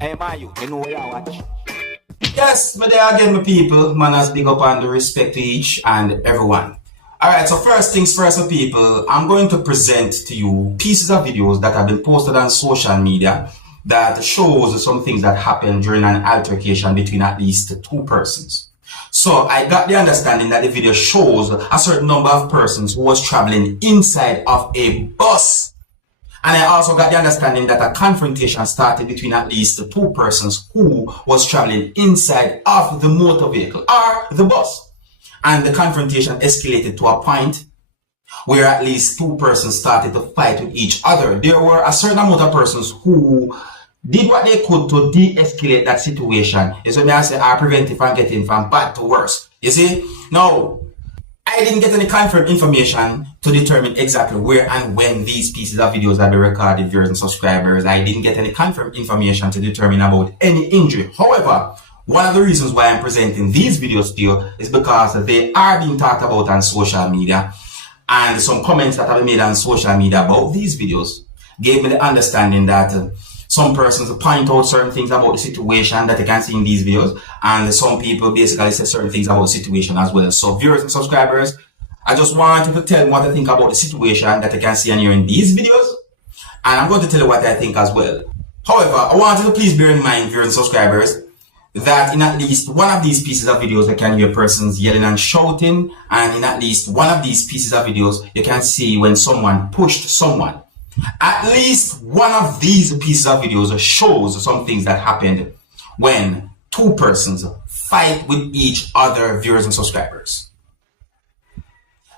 Hey, man, you know what I watch? Yes, but there again, my people, manners big up and the respect to each and everyone. Alright, so first things first, my people, I'm going to present to you pieces of videos that have been posted on social media that shows some things that happened during an altercation between at least two persons. So I got the understanding that the video shows a certain number of persons who was traveling inside of a bus. And I also got the understanding that a confrontation started between at least two persons who was traveling inside of the motor vehicle or the bus. And the confrontation escalated to a point where at least two persons started to fight with each other. There were a certain amount of persons who did what they could to de-escalate that situation. You see, I say, I prevent it from getting from bad to worse. You see? Now, I didn't get any confirmed information to determine exactly where and when these pieces of videos have been recorded, viewers and subscribers. I didn't get any confirmed information to determine about any injury. However, one of the reasons why I'm presenting these videos to you is because they are being talked about on social media, and some comments that have been made on social media about these videos gave me the understanding that some persons point out certain things about the situation that you can see in these videos, and some people basically say certain things about the situation as well. So viewers and subscribers, I just wanted to tell you what I think about the situation that you can see and hear in these videos, and I'm going to tell you what I think as well. However, I wanted to please bear in mind, viewers and subscribers, that in at least one of these pieces of videos you can hear persons yelling and shouting, and in at least one of these pieces of videos you can see when someone pushed someone. At least one of these pieces of videos shows some things that happened when two persons fight with each other, viewers and subscribers.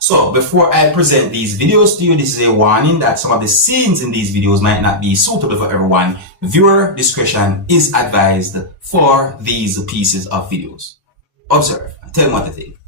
So before I present these videos to you, this is a warning that some of the scenes in these videos might not be suitable for everyone. Viewer discretion is advised for these pieces of videos. Observe and tell me what you think.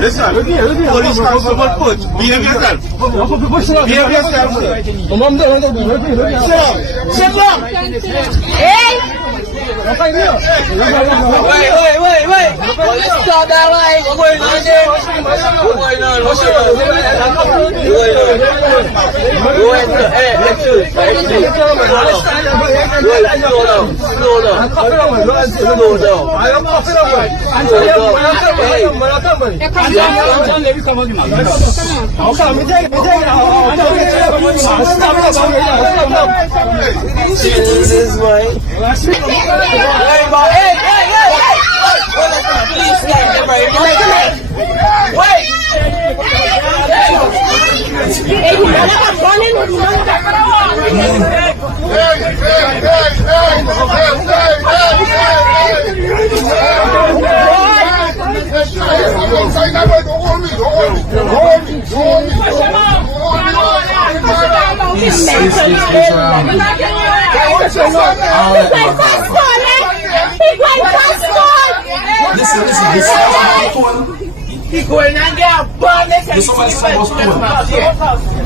Listen. Police constable put. Behave yourself. Behave yourself. Sit down. Hey! Wait. Stop that line. What's going on? Jesus, man. Listen, He going and get a bomb. this somebody supposed to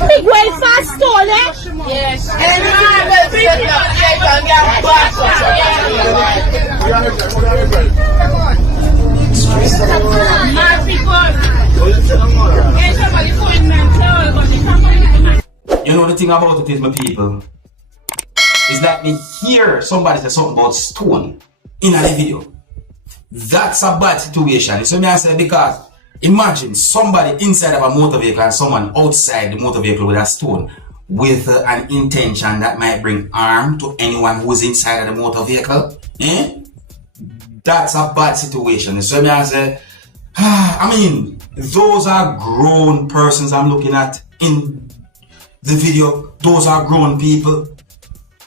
He going fast, Tony. Yes. And man, let's get and get a You know the thing about it is, my people, is that we hear somebody say something about stone in a video. That's a bad situation. So I say, because imagine somebody inside of a motor vehicle and someone outside the motor vehicle with a stone with an intention that might bring harm to anyone who's inside of the motor vehicle. That's a bad situation. So I say, I mean, those are grown persons I'm looking at in the video. Those are grown people.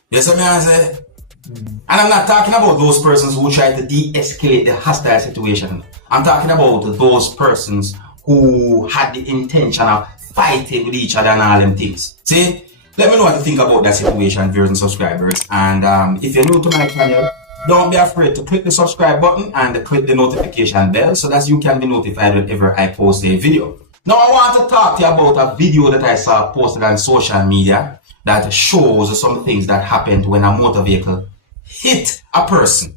Yes, I say. And I'm not talking about those persons who try to de-escalate the hostile situation. I'm talking about those persons who had the intention of fighting with each other and all them things. See? Let me know what you think about that situation, viewers and subscribers. And if you're new to my channel, don't be afraid to click the subscribe button and click the notification bell so that you can be notified whenever I post a video. Now I want to talk to you about a video that I saw posted on social media that shows some things that happened when a motor vehicle hit a person.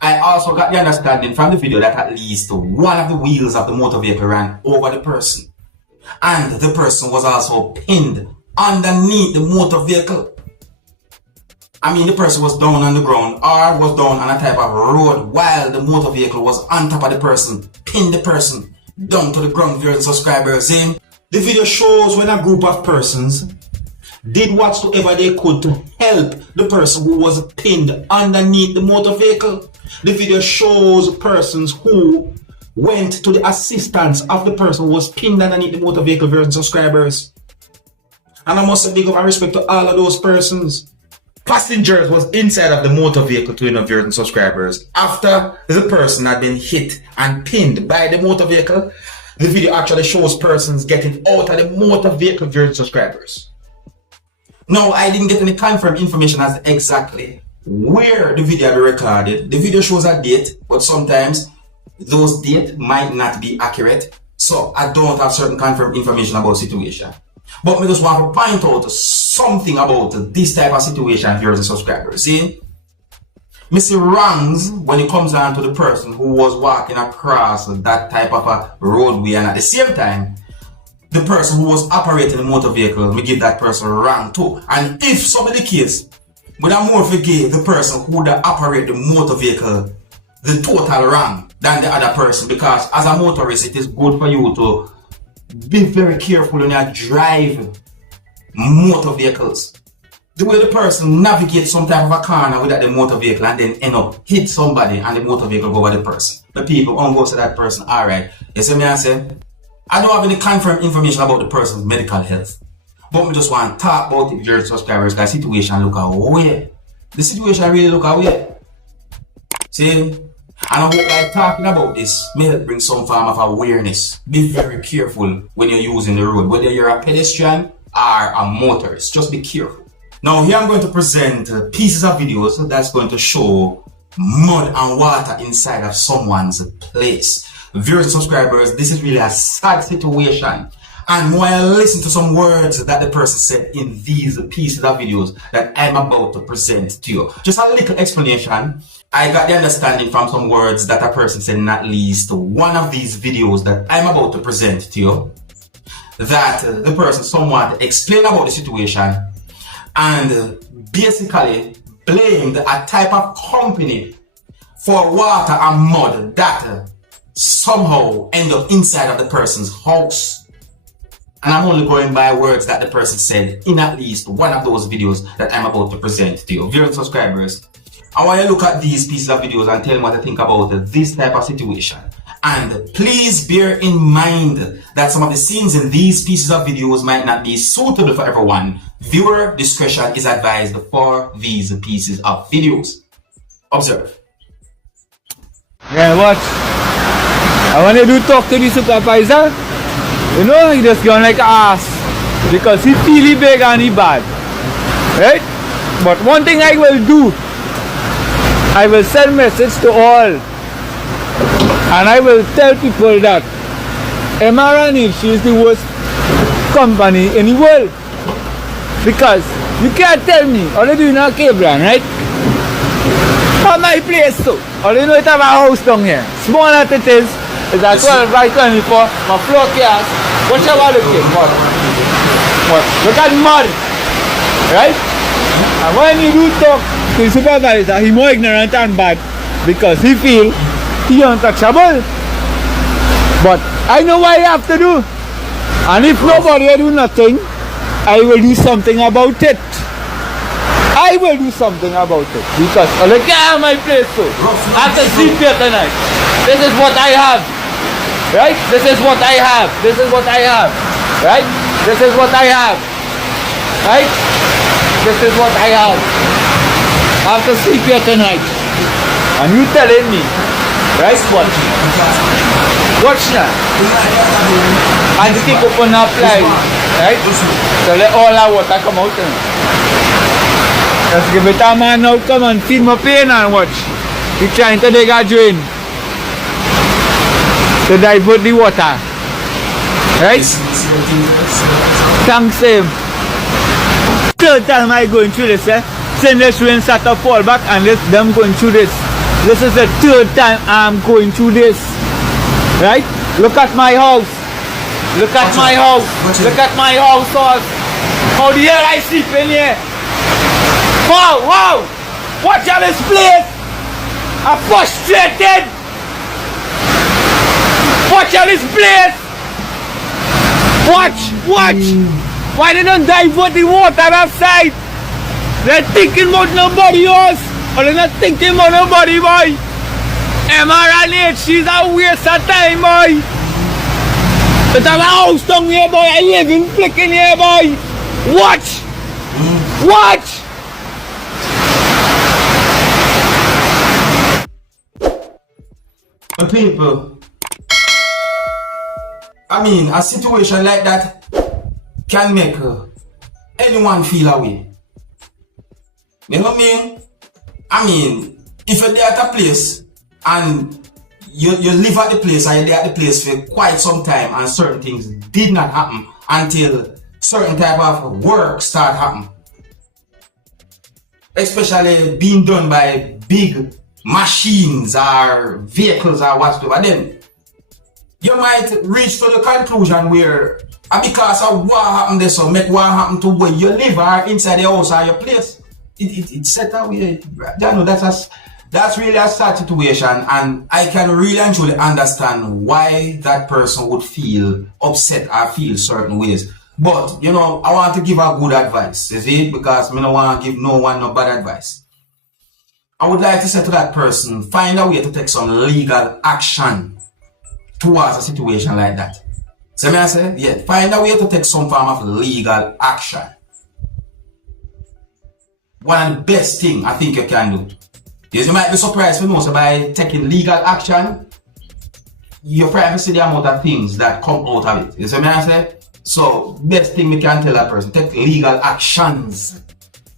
I also got the understanding from the video that at least one of the wheels of the motor vehicle ran over the person. And the person was also pinned underneath the motor vehicle. I mean, the person was down on the ground or was down on a type of road while the motor vehicle was on top of the person, pinned the person down to the ground, viewers and subscribers. In the video shows when a group of persons did whatsoever they could to help the person who was pinned underneath the motor vehicle. The video shows persons who went to the assistance of the person who was pinned underneath the motor vehicle, viewers and subscribers. And I must say big up and respect to all of those persons. Passengers was inside of the motor vehicle to viewers and subscribers. After the person had been hit and pinned by the motor vehicle, the video actually shows persons getting out of the motor vehicle, viewers and subscribers. Now, I didn't get any confirmed information as to exactly where the video had been recorded. The video shows a date, but sometimes those dates might not be accurate. So I don't have certain confirmed information about the situation. But I just want to point out something about this type of situation, viewers and subscribers. See, I see wrongs when it comes down to the person who was walking across that type of a roadway, and at the same time, the person who was operating the motor vehicle, we give that person wrong too. And if some of the case, but I more forgive the person who would operate the motor vehicle the total wrong than the other person, because as a motorist, it is good for you to be very careful when you drive motor vehicles. The way the person navigates some type of a corner with the motor vehicle and then end up hit somebody and the motor vehicle go over the person. The people go to that person, alright. You see me I say? I don't have any confirmed information about the person's medical health. But I just want to talk about it, viewers, subscribers, because the situation look away. The situation really look away. See? And I hope by talking about this may help bring some form of awareness. Be very careful when you're using the road, whether you're a pedestrian or a motorist. Just be careful. Now here I'm going to present pieces of videos that's going to show mud and water inside of someone's place. Viewers and subscribers, this is really a sad situation. And when I listen to some words that the person said in these pieces of videos that I'm about to present to you, just a little explanation. I got the understanding from some words that a person said in at least one of these videos that I'm about to present to you, that the person somewhat explained about the situation and basically blamed a type of company for water and mud that somehow end up inside of the person's house. And I'm only going by words that the person said in at least one of those videos that I'm about to present to you. Viewers and subscribers, I want you to look at these pieces of videos and tell me what I think about this type of situation. And please bear in mind that some of the scenes in these pieces of videos might not be suitable for everyone. Viewer discretion is advised for these pieces of videos. Observe. Yeah, watch. I want to talk to the supervisor. You know, he just gone like ass because he feel he big and he bad. Right? But one thing I will do, I will send message to all. And I will tell people that Emarani, she is the worst company in the world. Because you can't tell me, all you do in a Cabran, right? On my place too. All you know it have a house down here. Small as it is, it's a 12 by 24, my floor cast. What's your wallet here? What? Look at mud. Right? And when you do talk to the supervisor, he's more ignorant and bad because he feel he untouchable. But I know what I have to do. And if nobody will do nothing, I will do something about it. I will do something about it. Because look at my place too. After sleep here tonight. This is what I have. Right? This is what I have. This is what I have. Right? This is what I have. Right? This is what I have. After sleep here tonight. And you telling me Right? Watch. Watch now. And the tip up on apply. Right? So let all our water come out. Let's give it a man now. Come on, feel my pain and watch. He's trying to dig a drain to divert the water. Right? Thanks him. Third time I going through this, eh? Since this rain start to fall back and this them going through this. This is the third time I'm going through this. Right? Look at my house. Look at my house. Look at my house. How the hell I sleep in here? Wow, wow! Watch out this place! I'm frustrated! Watch out this place! Watch! Watch! Why they don't divert the water outside? They're thinking about nobody else! Or they're not thinking about nobody, boy! MRNH, she's a waste of time, boy! But I'm a house down here, boy! I live in flicking here, boy! Watch! Watch! People, I mean, a situation like that can make anyone feel away. You know what I mean? I mean, if you're there at a place and you live at the place and you're there at the place for quite some time and certain things did not happen until certain type of work start happening. Especially being done by big machines or vehicles or whatsoever, then you might reach to the conclusion where because of what happened there, so make what happen to where you live or inside the house or your place. It's set away. You know, that's really a sad situation, and I can really and truly understand why that person would feel upset or feel certain ways. But you know, I want to give a good advice, you see, because I don't want to give no one no bad advice. I would like to say to that person, find a way to take some legal action towards a situation like that. So may I say, yeah, find a way to take some form of legal action. One of the best things I think you can do. Yes, you might be surprised to know, so by taking legal action, you're probably see the amount of things that come out of it. You see what I say? So, best thing we can tell that person, take legal actions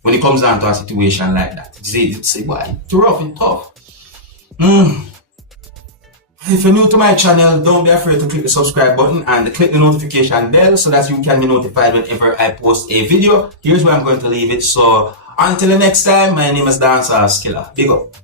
when it comes down to a situation like that. You say, why? It's rough, it's tough. If you're new to my channel, don't be afraid to click the subscribe button and click the notification bell so that you can be notified whenever I post a video. Here's where I'm going to leave it. So, until the next time, my name is Dancehall Skilla. Big up.